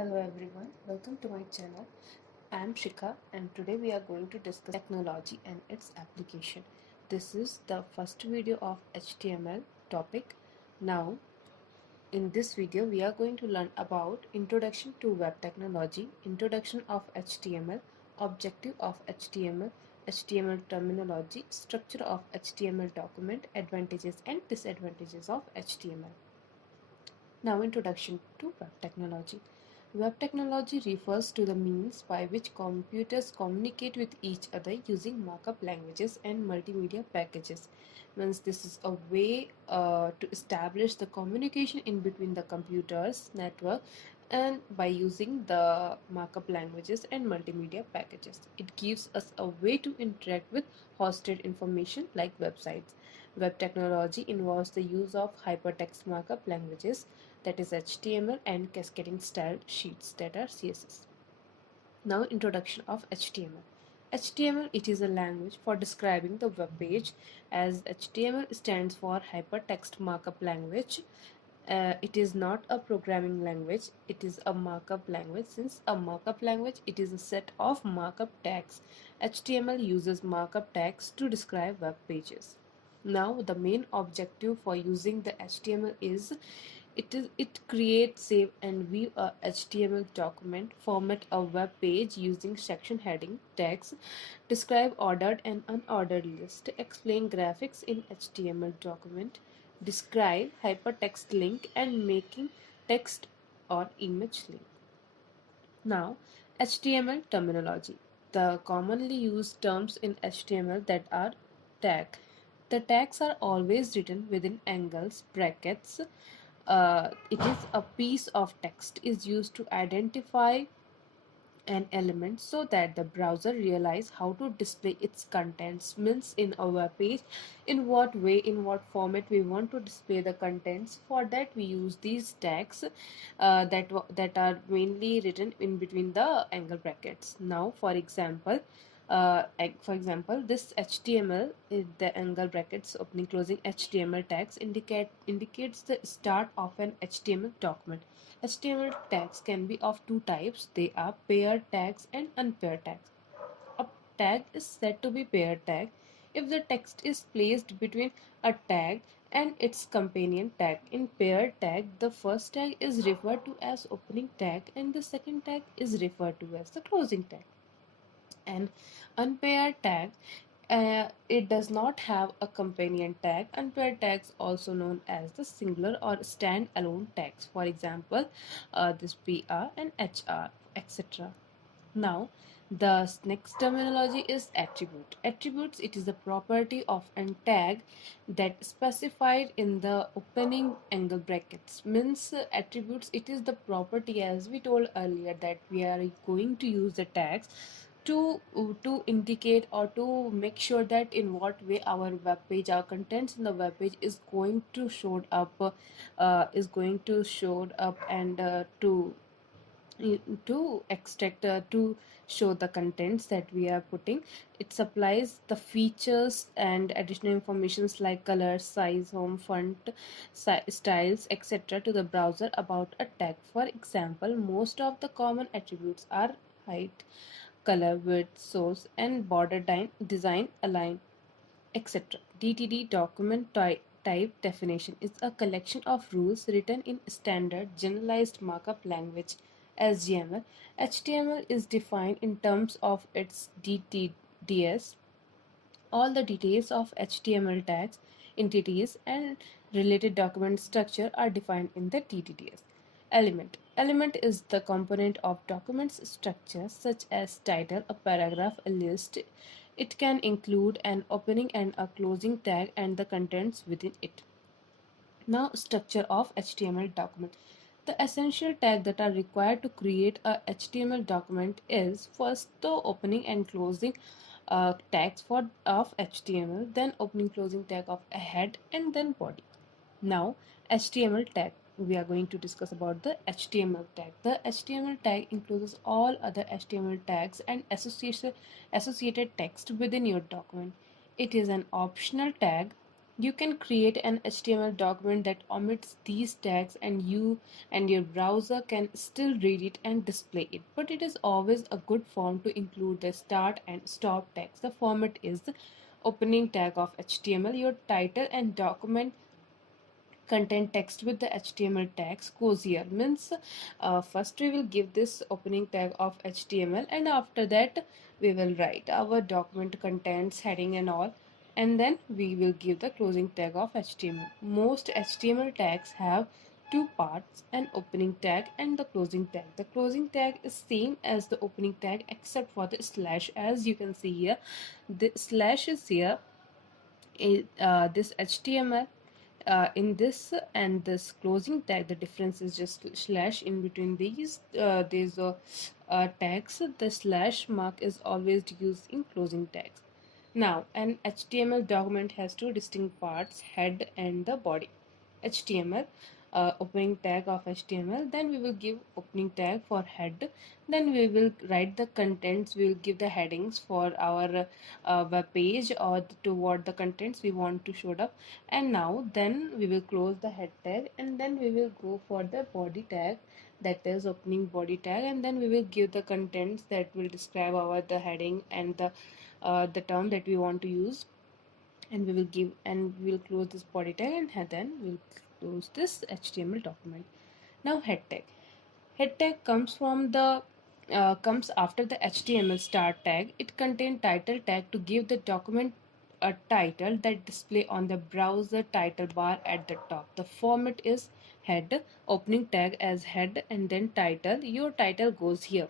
Hello everyone, welcome to my channel. I am Shikha and today we are going to discuss technology and its application. This is the first video of HTML topic. Now, in this video we are going to learn about introduction to web technology, introduction of HTML, objective of HTML, HTML terminology, structure of HTML document, advantages and disadvantages of HTML. Now, introduction to web technology. Web technology refers to the means by which computers communicate with each other using markup languages and multimedia packages. Means this is a way to establish the communication in between the computers network and by using the markup languages and multimedia packages. It gives us a way to interact with hosted information like websites. Web technology involves the use of hypertext markup languages, that is HTML, and cascading style sheets, that are CSS. Now, introduction of HTML. HTML, it is a language for describing the web page, as HTML stands for hypertext markup language. It is not a programming language, it is a markup language. Since a markup language, it is a set of markup tags. HTML uses markup tags to describe web pages. Now, the main objective for using the HTML is it creates, save and view a HTML document, format a web page using section heading, text, describe ordered and unordered list, explain graphics in HTML document, describe hypertext link and making text or image link. Now, HTML terminology. The commonly used terms in HTML that are tag. The tags are always written within angles, brackets. It is a piece of text is used to identify an element so that the browser realize how to display its contents. Means in a web page, in what way, in what format we want to display the contents. For that we use these tags that are mainly written in between the angle brackets. Now, for example, this HTML, the angle brackets opening closing HTML tags indicates the start of an HTML document. HTML tags can be of two types. They are paired tags and unpaired tags. A tag is said to be paired tag if the text is placed between a tag and its companion tag. In paired tag, the first tag is referred to as opening tag and the second tag is referred to as the closing tag. An unpaired tag, it does not have a companion tag. Unpaired tags, also known as the singular or stand-alone tags. For example, this PR and HR, etc. Now, the next terminology is attribute. Attributes, it is a property of an tag that specified in the opening angle brackets. Means attributes, it is the property, as we told earlier, that we are going to use the tags to indicate or to make sure that in what way our web page, our contents in the web page is going to show up, and to extract to show the contents that we are putting. It supplies the features and additional informations like color, size, home, font, styles, etc. to the browser about a tag. For example, most of the common attributes are height, color, width, source and border design, align, etc. DTD, document type definition, is a collection of rules written in standard generalized markup language SGML. HTML is defined in terms of its DTDS. All the details of HTML tags, entities, and related document structure are defined in the DTDS. Element. Element is the component of document's structure, such as title, a paragraph, a list. It can include an opening and a closing tag and the contents within it. Now, structure of HTML document. The essential tags that are required to create a HTML document is first the opening and closing tags of HTML, then opening closing tag of a head and then body. Now, HTML tag. We are going to discuss about the HTML tag. The HTML tag includes all other HTML tags and associated text within your document. It is an optional tag You can create an HTML document that omits these tags, and you and your browser can still read it and display it. But it is always a good form to include the start and stop tags. The format is the opening tag of HTML. Your title and document content text with the HTML tags goes here. Means first we will give this opening tag of HTML, and after that we will write our document contents, heading and all, and then we will give the closing tag of HTML. Most HTML tags have two parts: an opening tag and the closing tag. The closing tag is same as the opening tag except for the slash. As you can see here, the slash is here. This HTML, in this and this closing tag, the difference is just slash. In between these tags, the slash mark is always used in closing tags. Now an HTML document has two distinct parts: head and the body. HTML, opening tag of HTML, then we will give opening tag for head, then we will write the contents, we will give the headings for our web page or toward the contents we want to show up. And now then we will close the head tag, and then we will go for the body tag, that is opening body tag, and then we will give the contents that will describe our the heading and the term that we want to use, and we will give, and we will close this body tag, and then we'll close this HTML document. Now head tag. Head tag comes after the HTML start tag. It contains title tag to give the document a title that display on the browser title bar at the top. The format is head, opening tag as head, and then title. Your title goes here.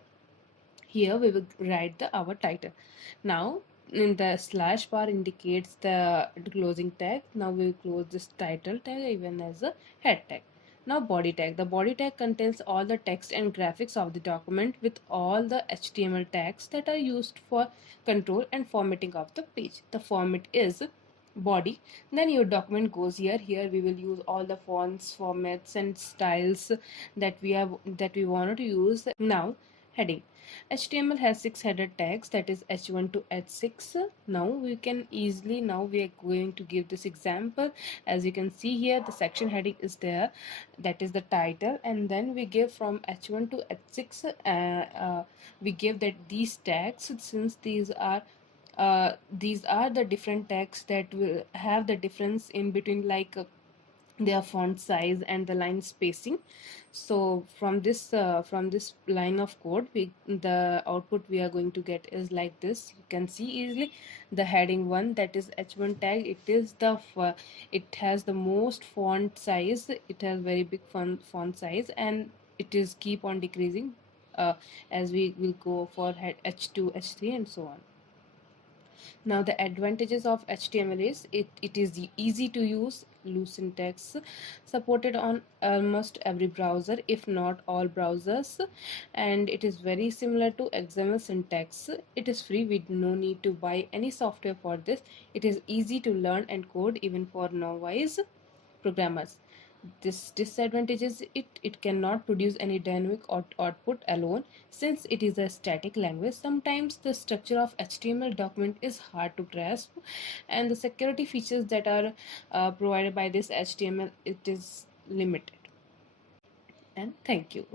Here we will write our title. Now in the slash bar indicates the closing tag. Now we will close this title tag even as a head tag. Now body tag. The body tag contains all the text and graphics of the document with all the HTML tags that are used for control and formatting of the page. The format is body. Then your document goes here. Here we will use all the fonts, formats and styles that we wanted to use. Now heading. HTML has 6 header tags, that is H1 to H6. Now we can easily, now we are going to give this example. As you can see here, the section heading is there, that is the title, and then we give from H1 to H6. We give that these tags, since these are the different tags that will have the difference in between, like their font size and the line spacing. So from this line of code, the output we are going to get is like this. You can see easily the heading 1, that is H1 tag. It has the most font size. It has very big font size, and it is keep on decreasing as we will go for H2, H3 and so on. Now the advantages of HTML is it is easy to use, loose syntax, supported on almost every browser if not all browsers, and it is very similar to XML syntax. It is free, we no need to buy any software for this. It is easy to learn and code even for novice programmers. This disadvantage is it cannot produce any dynamic output alone, since it is a static language. Sometimes the structure of HTML document is hard to grasp, and the security features that are provided by this HTML, it is limited. And thank you.